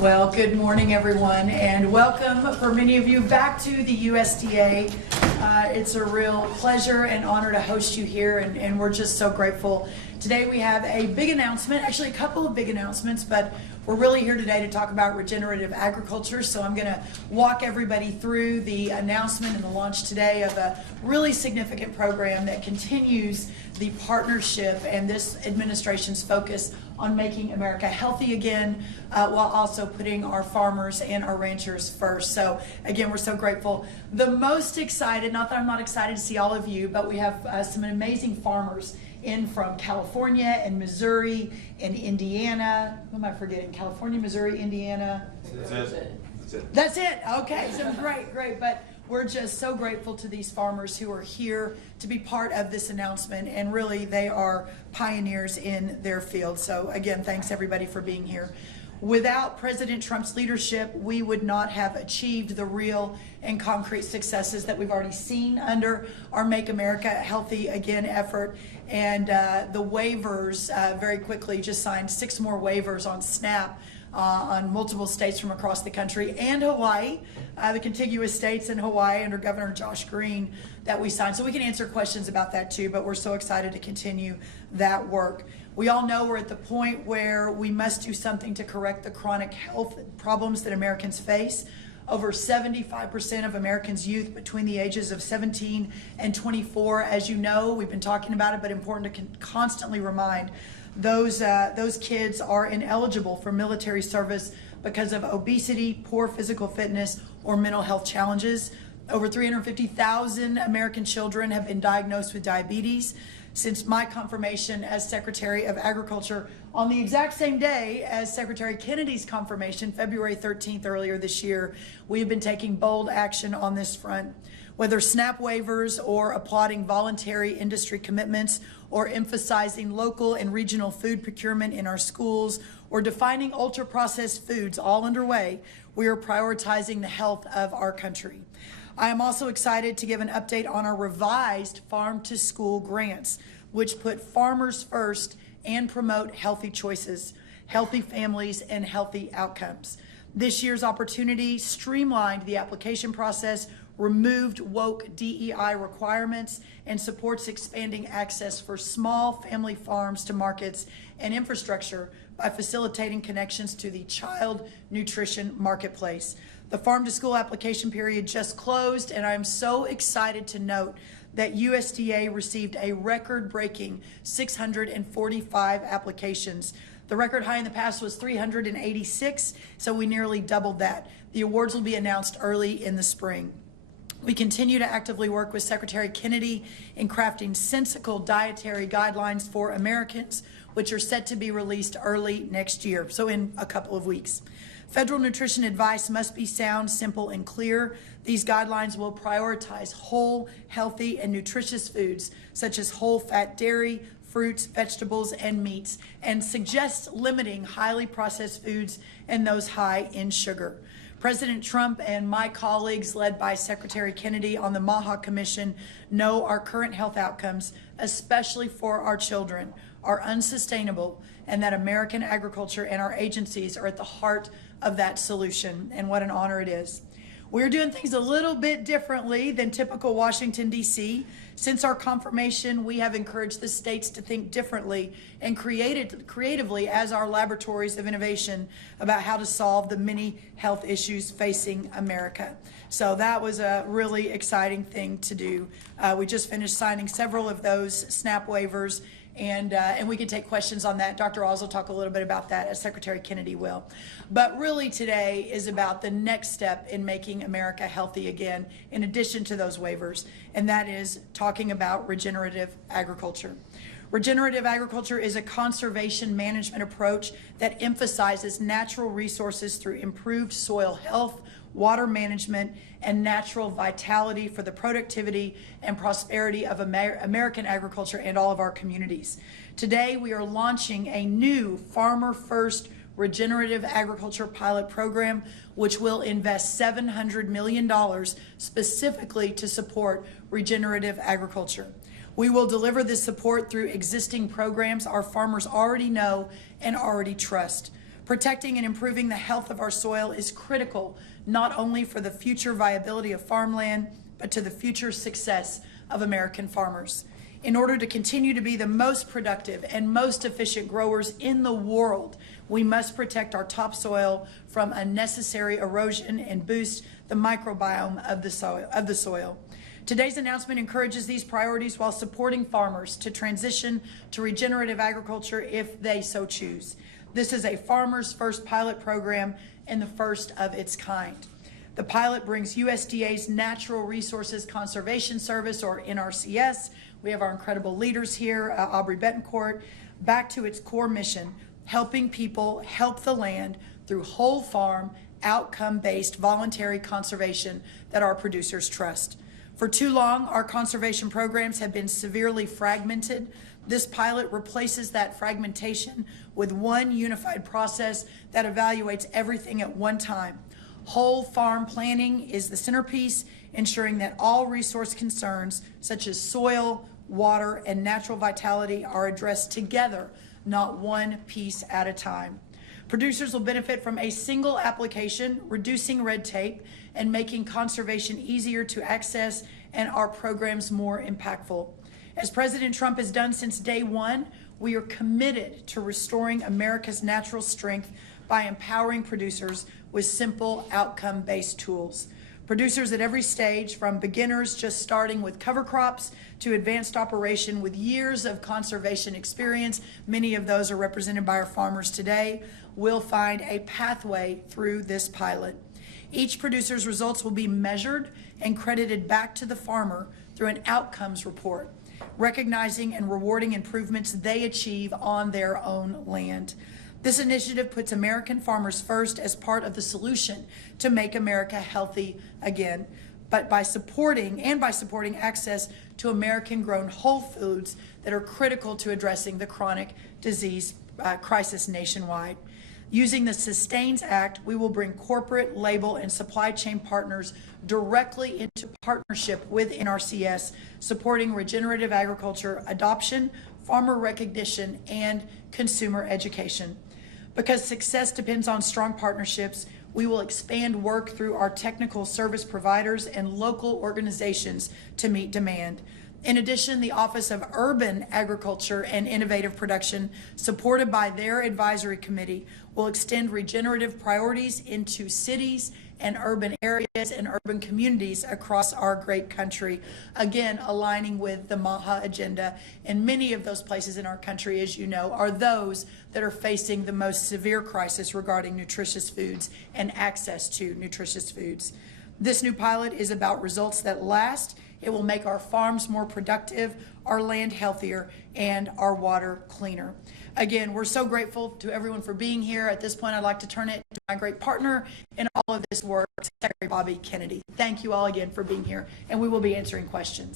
Well, good morning, everyone, and welcome for many of you back to the USDA. It's a real pleasure and honor to host you here, and we're just so grateful. Today we have a big announcement, actually a couple of big announcements, but we're really here today to talk about regenerative agriculture. So I'm going to walk everybody through the announcement and the launch today of a really significant program that continues the partnership and this administration's focus on making America healthy again, while also putting our farmers and our ranchers first. So again, we're so grateful. The most excited, not that I'm not excited to see all of you, but we have some amazing farmers in from California and Missouri and Indiana. Who am I forgetting? California, Missouri, Indiana. That's it. Okay, so great. But we're just so grateful to these farmers who are here to be part of this announcement, and really they are pioneers in their field. So again, thanks everybody for being here. Without President Trump's leadership, we would not have achieved the real and concrete successes that we've already seen under our Make America Healthy Again effort. And the waivers, very quickly, just signed 6 more waivers on SNAP on multiple states from across the country, and Hawaii, the contiguous states in Hawaii under Governor Josh Green that we signed. So we can answer questions about that too, but we're so excited to continue that work. We all know we're at the point where we must do something to correct the chronic health problems that Americans face. Over 75% of Americans' youth between the ages of 17 and 24, as you know, we've been talking about it, but important to constantly remind, those kids are ineligible for military service because of obesity, poor physical fitness, or mental health challenges. Over 350,000 American children have been diagnosed with diabetes. Since my confirmation as Secretary of Agriculture on the exact same day as Secretary Kennedy's confirmation, February 13th earlier this year, we've been taking bold action on this front. Whether SNAP waivers or applauding voluntary industry commitments or emphasizing local and regional food procurement in our schools or defining ultra-processed foods, all underway, we are prioritizing the health of our country. I am also excited to give an update on our revised farm-to-school grants, which put farmers first and promote healthy choices, healthy families, and healthy outcomes. This year's opportunity streamlined the application process, removed Woke-DEI requirements, and supports expanding access for small family farms to markets and infrastructure by facilitating connections to the child nutrition marketplace. The farm-to-school application period just closed, and I'm so excited to note that USDA received a record-breaking 645 applications. The record high in the past was 386, so we nearly doubled that. The awards will be announced early in the spring. We continue to actively work with Secretary Kennedy in crafting sensible dietary guidelines for Americans, which are set to be released early next year, so in a couple of weeks. Federal nutrition advice must be sound, simple, and clear. These guidelines will prioritize whole, healthy, and nutritious foods, such as whole fat dairy, fruits, vegetables, and meats, and suggest limiting highly processed foods and those high in sugar. President Trump and my colleagues, led by Secretary Kennedy on the MAHA Commission, know our current health outcomes, especially for our children, are unsustainable, and that American agriculture and our agencies are at the heart of that solution, and what an honor it is. We're doing things a little bit differently than typical Washington, D.C. Since our confirmation, we have encouraged the states to think differently and creatively as our laboratories of innovation about how to solve the many health issues facing America. So that was a really exciting thing to do. We just finished signing several of those SNAP waivers, and we can take questions on that. Dr. Oz will talk a little bit about that, as Secretary Kennedy will. But really today is about the next step in making America healthy again, in addition to those waivers, and that is talking about regenerative agriculture. Regenerative agriculture is a conservation management approach that emphasizes natural resources through improved soil health, water management, and natural vitality for the productivity and prosperity of American agriculture and all of our communities. Today, we are launching a new Farmer First Regenerative Agriculture Pilot Program, which will invest $700 million specifically to support regenerative agriculture. We will deliver this support through existing programs our farmers already know and already trust. Protecting and improving the health of our soil is critical, not only for the future viability of farmland, but to the future success of American farmers. In order to continue to be the most productive and most efficient growers in the world, we must protect our topsoil from unnecessary erosion and boost the microbiome of the soil. Today's announcement encourages these priorities while supporting farmers to transition to regenerative agriculture if they so choose. This is a Farmers First pilot program and the first of its kind. The pilot brings USDA's Natural Resources Conservation Service, or NRCS, we have our incredible leaders here, Aubrey Betancourt, back to its core mission, helping people help the land through whole farm, outcome-based voluntary conservation that our producers trust. For too long, our conservation programs have been severely fragmented. This pilot replaces that fragmentation with one unified process that evaluates everything at one time. Whole farm planning is the centerpiece, ensuring that all resource concerns such as soil, water, and natural vitality are addressed together, not one piece at a time. Producers will benefit from a single application, reducing red tape and making conservation easier to access and our programs more impactful. As President Trump has done since day one, we are committed to restoring America's natural strength by empowering producers with simple outcome-based tools. Producers at every stage, from beginners just starting with cover crops to advanced operation with years of conservation experience, many of those are represented by our farmers today, will find a pathway through this pilot. Each producer's results will be measured and credited back to the farmer through an outcomes report, recognizing and rewarding improvements they achieve on their own land. This initiative puts American farmers first as part of the solution to make America healthy again, but by supporting access to American-grown whole foods that are critical to addressing the chronic disease crisis nationwide. Using the Sustains Act, we will bring corporate, label, and supply chain partners directly into partnership with NRCS, supporting regenerative agriculture adoption, farmer recognition, and consumer education. Because success depends on strong partnerships, we will expand work through our technical service providers and local organizations to meet demand. In addition, the Office of Urban Agriculture and Innovative Production, supported by their advisory committee, will extend regenerative priorities into cities and urban areas and urban communities across our great country, again aligning with the MAHA agenda. And many of those places in our country, as you know, are those that are facing the most severe crisis regarding nutritious foods and access to nutritious foods. This new pilot is about results that last. It will make our farms more productive, our land healthier, and our water cleaner. Again, we're so grateful to everyone for being here. At this point, I'd like to turn it to my great partner in all of this work, Secretary Bobby Kennedy. Thank you all again for being here, and we will be answering questions.